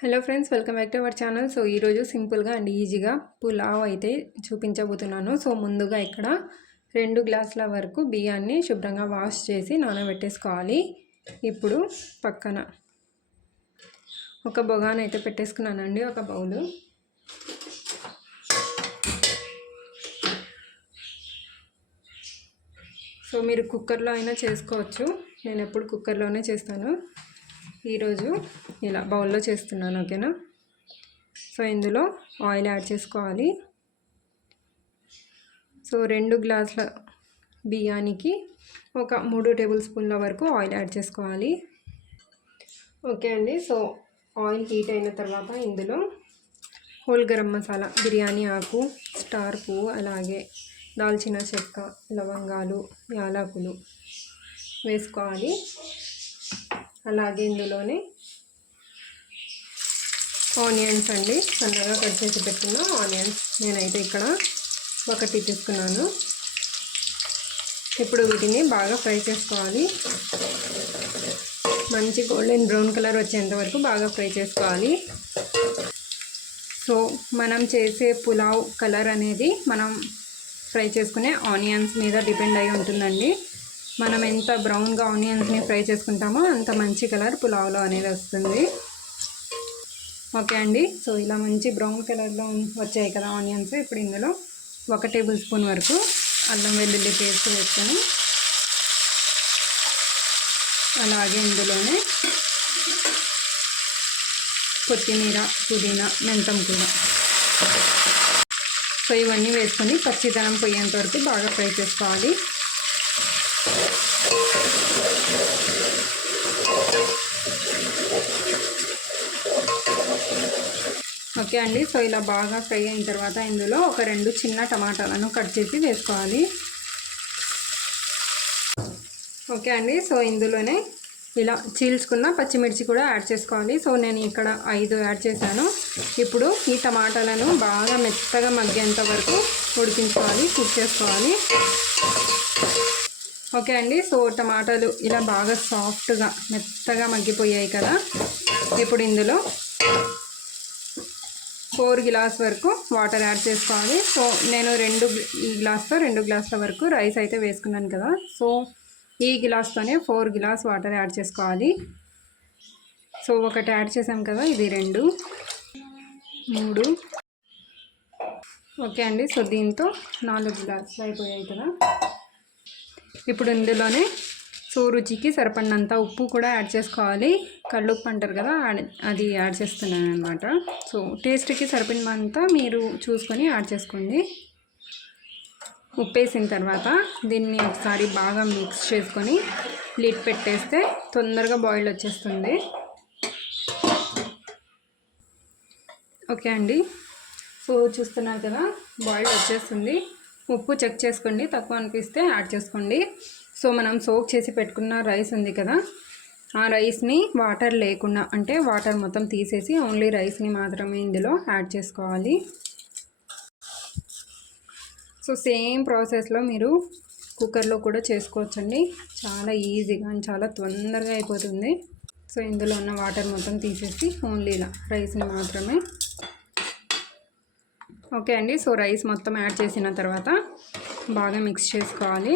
Hello friends, welcome back to our channel. So ఈరోజు సింపుల్గా and ఈజీగా పులావ్ అయితే చూపించబోతున్నాను. సో ముందుగా ఇక్కడ 2 గ్లాసుల వరకు బియ్యాన్ని శుభ్రంగా వాష్ చేసి నానబెట్టేసుకోవాలి. ఇప్పుడు పక్కన ఒక బొగాన్ అయితే పెట్టేసుకున్నానండి, ఒక బౌలు. సో మీరు కుక్కర్లో అయినా చేసుకోవచ్చు, నేను ఎప్పుడు కుక్కర్లోనే చేస్తాను. ఈరోజు ఇలా బౌల్లో చేస్తున్నాను, ఓకేనా. సో ఇందులో ఆయిల్ యాడ్ చేసుకోవాలి. సో 2 గ్లాసుల బియ్యానికి ఒక 3 టేబుల్ స్పూన్ల వరకు ఆయిల్ యాడ్ చేసుకోవాలి. ఓకే అండి. సో ఆయిల్ హీట్ అయిన తర్వాత ఇందులో హోల్ గరం మసాలా, బిర్యానీ ఆకు, స్టార్ పువ్వు, అలాగే దాల్చిన చెక్క, లవంగాలు, యాలకులు వేసుకోవాలి. అలాగే ఇందులోనే ఆనియన్స్ అండి, సన్నగా కట్ చేసి పెట్టుకున్న ఆనియన్స్ నేనైతే ఇక్కడ 1 తీసుకున్నాను. ఇప్పుడు వీటిని బాగా ఫ్రై చేసుకోవాలి. మంచి గోల్డెన్ బ్రౌన్ కలర్ వచ్చేంత వరకు బాగా ఫ్రై చేసుకోవాలి. సో మనం చేసే పులావ్ కలర్ అనేది మనం ఫ్రై చేసుకునే ఆనియన్స్ మీద డిపెండ్ అయి ఉంటుందండి. మనం ఎంత బ్రౌన్గా ఆనియన్స్ని ఫ్రై చేసుకుంటామో అంత మంచి కలర్ పులావ్లో అనేది వస్తుంది. ఓకే అండి. సో ఇలా మంచి బ్రౌన్ కలర్లో వచ్చాయి కదా ఆనియన్స్. ఇప్పుడు ఇందులో 1 టేబుల్ స్పూన్ వరకు అల్లం వెల్లుల్లి పేస్ట్ వేసుకొని, అలాగే ఇందులోనే కొత్తిమీర, పుదీనా, మెంతం కూడా, సో ఇవన్నీ వేసుకొని పచ్చిదనం పోయేంత వరకు బాగా ఫ్రై చేసుకోవాలి. ఓకే అండి. సో ఇలా బాగా ఫ్రై అయిన తర్వాత ఇందులో ఒక 2 చిన్న టమాటాలను కట్ చేసి వేసుకోవాలి. ఓకే అండి. సో ఇందులోనే ఇలా చీల్చుకున్న పచ్చిమిర్చి కూడా యాడ్ చేసుకోవాలి. సో నేను ఇక్కడ 5 యాడ్ చేశాను. ఇప్పుడు ఈ టమాటాలను బాగా మెత్తగా మగ్గేంత వరకు ఉడికించుకోవాలి, కుక్ చేసుకోవాలి. ఓకే అండి. సో టమాటాలు ఇలా బాగా సాఫ్ట్గా మెత్తగా మగ్గిపోయాయి కదా. ఇప్పుడు ఇందులో 4 గ్లాస్ వరకు వాటర్ యాడ్ చేసుకోవాలి. సో నేను 2 గ్లాసుల వరకు రైస్ అయితే వేసుకున్నాను కదా. సో ఈ గ్లాస్తోనే 4 గ్లాస్ వాటర్ యాడ్ చేసుకోవాలి. సో 1 యాడ్ చేసాం కదా, ఇది 2, 3. ఓకే అండి. సో దీంతో 4 గ్లాసులు అయిపోయాయి కదా. ఇప్పుడు ఇందులోనే సో రుచికి సరిపడినంత ఉప్పు కూడా యాడ్ చేసుకోవాలి. కల్లుప్పు అంటారు కదా, అది యాడ్ చేస్తున్నాను అనమాట. సో టేస్ట్కి సరిపడినంత మీరు చూసుకొని యాడ్ చేసుకోండి. ఉప్పు వేసిన తర్వాత దీన్ని ఒకసారి బాగా మిక్స్ చేసుకొని లిడ్ పెట్టేస్తే తొందరగా బాయిల్ వచ్చేస్తుంది. ఓకే అండి. సో చూస్తున్నారు కదా, బాయిల్ వచ్చేస్తుంది. ఉప్పు చెక్ చేసుకోండి, తక్కువ అనిపిస్తే యాడ్ చేసుకోండి. సో మనం సోక్ చేసి పెట్టుకున్న రైస్ ఉంది కదా, ఆ రైస్ని వాటర్ లేకుండా, అంటే వాటర్ మొత్తం తీసేసి ఓన్లీ రైస్ని మాత్రమే ఇందులో యాడ్ చేసుకోవాలి. సో సేమ్ ప్రాసెస్లో మీరు కుక్కర్లో కూడా చేసుకోవచ్చండి. చాలా ఈజీగా అండ్ చాలా తొందరగా అయిపోతుంది. సో ఇందులో ఉన్న వాటర్ మొత్తం తీసేసి ఓన్లీ ఇలా రైస్ని మాత్రమే. ఓకే అండి. సో రైస్ మొత్తం యాడ్ చేసిన తర్వాత బాగా మిక్స్ చేసుకోవాలి.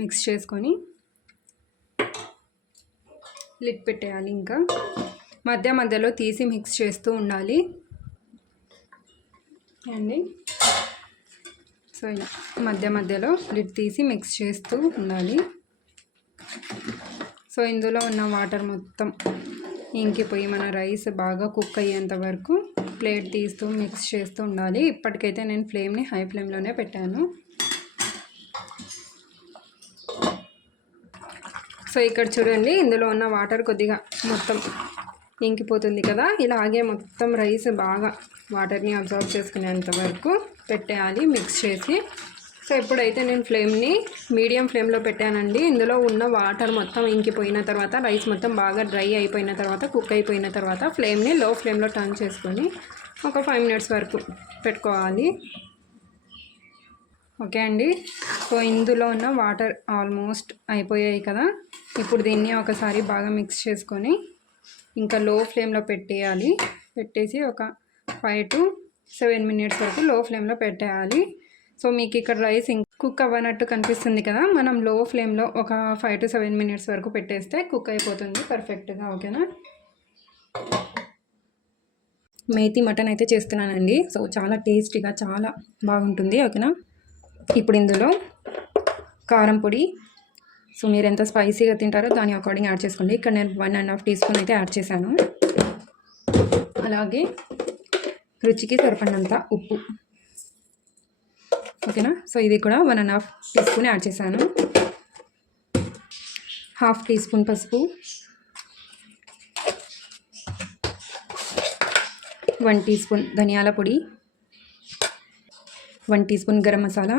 మిక్స్ చేసుకొని లిడ్ పెట్టేయాలి. ఇంకా మధ్య మధ్యలో తీసి మిక్స్ చేస్తూ ఉండాలి అండి. సో ఇలా మధ్య మధ్యలో లిడ్ తీసి మిక్స్ చేస్తూ ఉండాలి. సో ఇందులో ఉన్న వాటర్ మొత్తం ఇంకిపోయి మన రైస్ బాగా కుక్ అయ్యేంత వరకు ప్లేట్ తీస్తూ మిక్స్ చేస్తూ ఉండాలి. ఇప్పటికైతే నేను ఫ్లేమ్ని హై ఫ్లేమ్లోనే పెట్టాను. సో ఇక్కడ చూడండి, ఇందులో ఉన్న వాటర్ కొద్దిగా మొత్తం ఇంకిపోతుంది కదా. ఇలాగే మొత్తం రైస్ బాగా వాటర్ని అబ్జర్వ్ చేసుకునేంత వరకు పెట్టేయాలి మిక్స్ చేసి. సో ఇప్పుడైతే నేను ఫ్లేమ్ని మీడియం ఫ్లేమ్లో పెట్టానండి. ఇందులో ఉన్న వాటర్ మొత్తం ఇంకిపోయిన తర్వాత, రైస్ మొత్తం బాగా డ్రై అయిపోయిన తర్వాత, కుక్ అయిపోయిన తర్వాత ఫ్లేమ్ని లో ఫ్లేమ్లో టర్న్ చేసుకొని ఒక 5 మినిట్స్ వరకు పెట్టుకోవాలి. ఓకే అండి. సో ఇందులో ఉన్న వాటర్ ఆల్మోస్ట్ అయిపోయాయి కదా. ఇప్పుడు దీన్ని ఒకసారి బాగా మిక్స్ చేసుకొని ఇంకా లో ఫ్లేమ్లో పెట్టేయాలి. పెట్టేసి ఒక 5 to 7 minutes వరకు లో ఫ్లేమ్లో పెట్టేయాలి. సో మీకు ఇక్కడ రైస్ కుక్ అవ్వనట్టు కనిపిస్తుంది కదా, మనం లో ఫ్లేమ్లో ఒక 5 to 7 minutes వరకు పెట్టేస్తే కుక్ అయిపోతుంది పర్ఫెక్ట్గా. ఓకేనా. మేతి మటన్ అయితే చేస్తున్నానండి. సో చాలా టేస్టీగా చాలా బాగుంటుంది. ఓకేనా. ఇప్పుడు ఇందులో కారం పొడి, సో మీరు ఎంత స్పైసీగా తింటారో దాని అకార్డింగ్ యాడ్ చేసుకోండి. ఇక్కడ నేను 1.5 teaspoon అయితే యాడ్ చేశాను. అలాగే రుచికి సరిపడినంత ఉప్పు. ఓకేనా. సో ఇది కూడా 1.5 teaspoon యాడ్ చేశాను. 1/2 teaspoon పసుపు, 1 teaspoon ధనియాల పొడి, 1 teaspoon గరం మసాలా.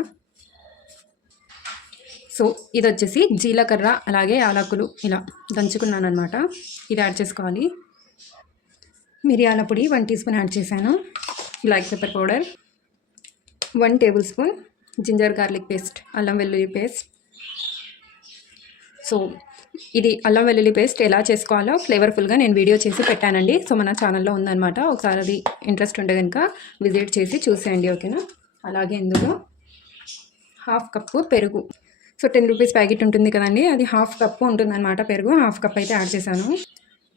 సో ఇది వచ్చేసి జీలకర్ర అలాగే యాలకులు ఇలా దంచుకున్నాను అనమాట. ఇది యాడ్ చేసుకోవాలి. మిరియాల పొడి 1 teaspoon యాడ్ చేశాను. Black pepper powder, 1 tablespoon ginger garlic paste, అల్లం వెల్లుల్లి పేస్ట్. సో ఇది అల్లం వెల్లుల్లి పేస్ట్ ఎలా చేసుకోవాలో ఫ్లేవర్ఫుల్గా నేను వీడియో చేసి పెట్టానండి. సో మన ఛానల్లో ఉందన్నమాట. ఒకసారి అది ఇంట్రెస్ట్ ఉంటే కనుక విజిట్ చేసి చూసేయండి. ఓకేనా. అలాగే ఇందులో 1/2 cup పెరుగు. సో 10 rupees ప్యాకెట్ ఉంటుంది కదండి, అది 1/2 cup ఉంటుందన్నమాట పెరుగు. 1/2 cup అయితే యాడ్ చేశాను.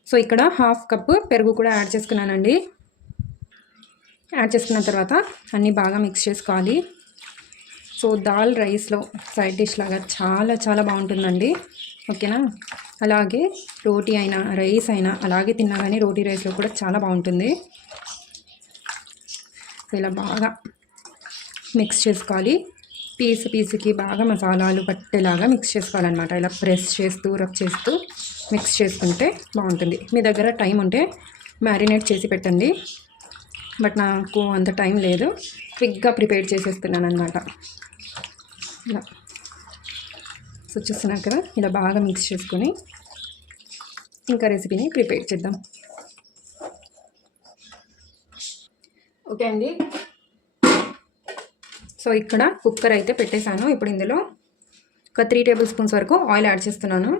సో ఇక్కడ 1/2 cup పెరుగు కూడా యాడ్ చేసుకున్నానండి. యాడ్ చేసుకున్న తర్వాత అన్నీ బాగా మిక్స్ చేసుకోవాలి. సో దాల్ రైస్లో సైడ్ డిష్ లాగా చాలా చాలా బాగుంటుందండి. ఓకేనా. అలాగే రోటీ అయినా రైస్ అయినా అలాగే తిన్నా కానీ రోటీ రైస్లో కూడా చాలా బాగుంటుంది. సో ఇలా బాగా మిక్స్ చేసుకోవాలి. పీసుకి బాగా మసాలాలు పట్టేలాగా మిక్స్ చేసుకోవాలన్నమాట. ఇలా ప్రెస్ చేస్తూ రబ్ చేస్తూ మిక్స్ చేసుకుంటే బాగుంటుంది. మీ దగ్గర టైం ఉంటే మ్యారినేట్ చేసి పెట్టండి. బట్ నాకు అంత టైం లేదు, క్విక్గా ప్రిపేర్ చేసేస్తున్నాను అనమాట. ఇలా సో చూస్తున్నారు కదా, ఇలా బాగా మిక్స్ చేసుకొని ఇంకా రెసిపీని ప్రిపేర్ చేద్దాం. ఓకే అండి. సో ఇక్కడ కుక్కర్ అయితే పెట్టేశాను. ఇప్పుడు ఇందులో ఒక 3 tablespoons వరకు ఆయిల్ యాడ్ చేస్తున్నాను.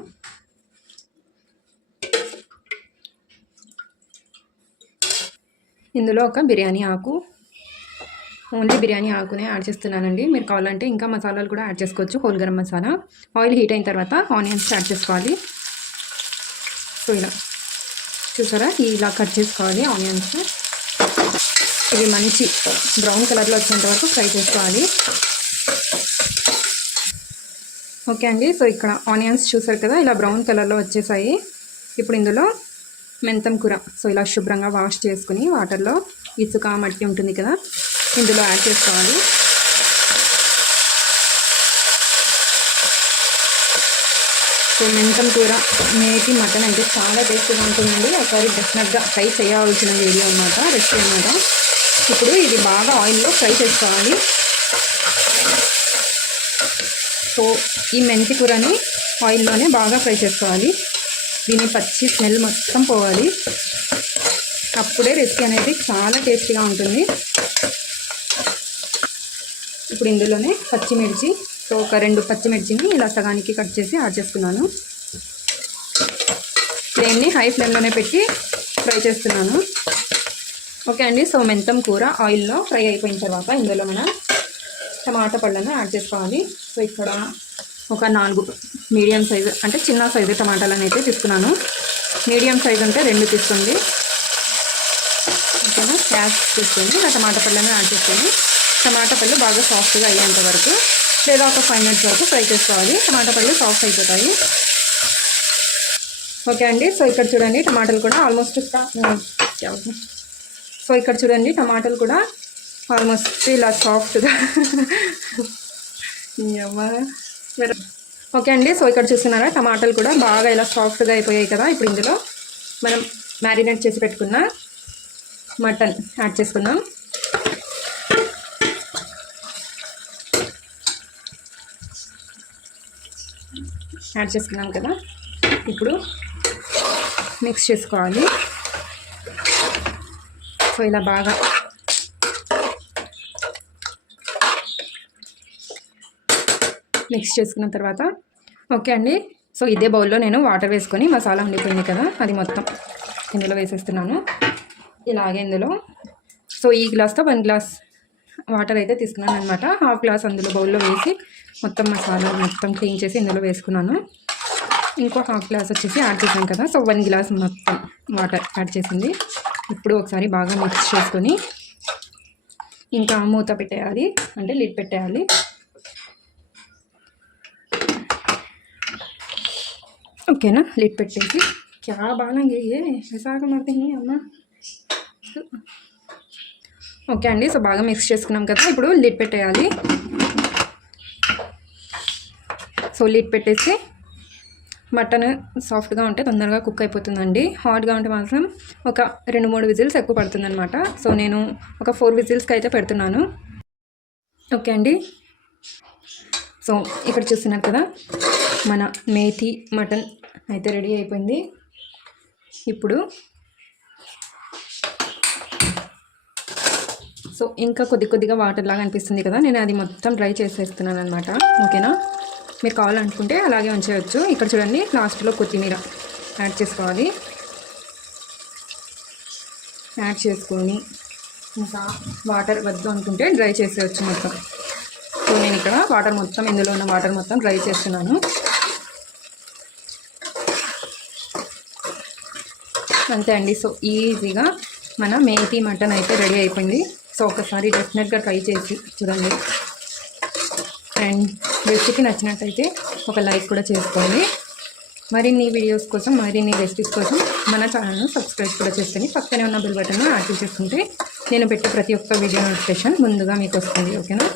ఇందులో ఒక బిర్యానీ ఆకు, ఓన్లీ బిర్యానీ ఆకునే యాడ్ చేస్తున్నానండి. మీరు కావాలంటే ఇంకా మసాలాలు కూడా యాడ్ చేసుకోవచ్చు, whole garam masala. Oil heat అయిన తర్వాత ఆనియన్స్ యాడ్ చేసుకోవాలి. సో ఇలా చూసారా, ఇలా కట్ చేసుకోవాలి ఆనియన్స్. ఇవి మంచి బ్రౌన్ కలర్లో వచ్చేంత వరకు ఫ్రై చేసుకోవాలి. ఓకే అండి. సో ఇక్కడ ఆనియన్స్ చూసారు కదా, ఇలా బ్రౌన్ కలర్లో వచ్చేసాయి. ఇప్పుడు ఇందులో మెంతం కూర, సో ఇలా శుభ్రంగా వాష్ చేసుకుని వాటర్లో ఇసుక మట్టి ఉంటుంది కదా, ఇందులో యాడ్ చేసుకోవాలి. సో మెంతం కూర మేతి మటన్ అయితే చాలా టేస్టీగా ఉంటుందండి. ఒకసారి డెఫినెట్గా ట్రై చేయాల్సిన వీడియో అన్నమాట, రెసిపీ అన్నమాట. ఇప్పుడు ఇది బాగా ఆయిల్లో ఫ్రై చేసుకోవాలి. సో ఈ మెంతి కూరని ఆయిల్లోనే బాగా ఫ్రై చేసుకోవాలి. దీని పచ్చి స్మెల్ మొత్తం పోవాలి. అప్పుడే రెసిపీ అనేది చాలా టేస్టీగా ఉంటుంది. ఇప్పుడు ఇందులోనే పచ్చిమిర్చి, సో ఒక 2 పచ్చిమిర్చిని ఇలా సగానికి కట్ చేసి యాడ్ చేసుకున్నాను. ఫ్లేమ్ని హై ఫ్లేమ్లోనే పెట్టి ఫ్రై చేస్తున్నాను. ఓకే అండి. సో మెంతం కూర ఆయిల్లో ఫ్రై అయిపోయిన తర్వాత ఇందులో మనం టమాటా పళ్ళను యాడ్ చేసుకోవాలి. సో ఇక్కడ ఒక 4 మీడియం సైజు అంటే చిన్న సైజు టమాటాలను అయితే తీసుకున్నాను. మీడియం సైజు ఉంటే 2 తీసుకోండి. ఓకేనా. క్యాష్ తీసుకొని ఇలా టమాటా పళ్ళను యాడ్ చేసుకొని టమాటా పళ్ళు బాగా సాఫ్ట్గా అయ్యేంత వరకు లేదా ఒక 5 minutes వరకు ఫ్రై చేసుకోవాలి. టమాటా పళ్ళు సాఫ్ట్ అయిపోతాయి. ఓకే అండి. సో ఇక్కడ చూడండి టమాటాలు కూడా ఆల్మోస్ట్ ఇలా సాఫ్ట్గా ఓకే అండి. సో ఇక్కడ చూస్తున్నారా టమాటాలు కూడా బాగా ఇలా సాఫ్ట్గా అయిపోయాయి కదా. ఇప్పుడు ఇందులో మనం మ్యారినేట్ చేసి పెట్టుకున్న మటన్ యాడ్ చేసుకుందాం. యాడ్ చేసుకున్నాం కదా, ఇప్పుడు మిక్స్ చేసుకోవాలి. సో ఇలా బాగా మిక్స్ చేసుకున్న తర్వాత ఓకే అండి. సో ఇదే బౌల్లో నేను వాటర్ వేసుకొని మసాలా ఉండిపోయింది కదా అది మొత్తం ఇందులో వేసేస్తున్నాను. ఇలాగే ఇందులో సో ఈ గ్లాస్తో 1 గ్లాస్ వాటర్ అయితే తీసుకున్నాను అనమాట. హాఫ్ గ్లాస్ అందులో బౌల్లో వేసి మొత్తం మసాలా మొత్తం క్లీన్ చేసి ఇందులో వేసుకున్నాను. ఇంకో హాఫ్ గ్లాస్ వచ్చేసి యాడ్ చేశాను కదా, సో 1 గ్లాస్ మొత్తం వాటర్ యాడ్ చేసింది. ఇప్పుడు ఒకసారి బాగా మిక్స్ చేసుకొని ఇంకా మూత పెట్టేయాలి, అంటే లిడ్ పెట్టేయాలి. ఓకేనా, లిడ్ పెట్టేసి క్యా బాగా ఏ వేసాక మారుతే అమ్మా. ఓకే అండి, సో బాగా మిక్స్ చేసుకున్నాం కదా, ఇప్పుడు లిడ్ పెట్టేయాలి. సో లిడ్ పెట్టేసి మటన్ సాఫ్ట్గా ఉంటే తొందరగా కుక్ అయిపోతుందండి. హాట్గా ఉంటే మాత్రం ఒక 2-3 విజిల్స్ ఎక్కువ పడుతుంది అనమాట. సో నేను ఒక 4 విజిల్స్కి అయితే పెడుతున్నాను. ఓకే అండి, సో ఇక్కడ చూస్తున్నారు కదా మన మేథి మటన్ అయితే రెడీ అయిపోయింది. ఇప్పుడు సో ఇంకా కొద్దిగా వాటర్ లాగా అనిపిస్తుంది కదా, నేను అది మొత్తం డ్రై చేసేస్తున్నాను అనమాట. ఓకేనా, మీరు కావాలనుకుంటే అలాగే ఉంచేయచ్చు. ఇక్కడ చూడండి లాస్ట్లో కొత్తిమీర యాడ్ చేసుకోవాలి. యాడ్ చేసుకొని ఇంకా వాటర్ వద్దు అనుకుంటే డ్రై చేసేయచ్చు మొత్తం. సో నేను ఇక్కడ వాటర్ మొత్తం ఇందులో ఉన్న వాటర్ మొత్తం డ్రై చేస్తున్నాను. అంతే అండి, సో ఈజీగా మన మేథి మటన్ అయితే రెడీ అయిపోయింది. సో ఒకసారి డెఫినెట్గా ట్రై చేసి చూడండి. అండ్ రెసిపీ నచ్చినట్టయితే ఒక లైక్ కూడా చేసుకోండి. మరిన్ని వీడియోస్ కోసం, మరిన్ని రెసిపీస్ కోసం మన ఛానల్ను సబ్స్క్రైబ్ కూడా చేసుకొని పక్కనే ఉన్న బెల్ బటన్ను యాక్టివ్ చేసుకుంటే నేను పెట్టే ప్రతి ఒక్క వీడియో నోటిఫికేషన్ ముందుగా మీకు వస్తుంది. ఓకేనా.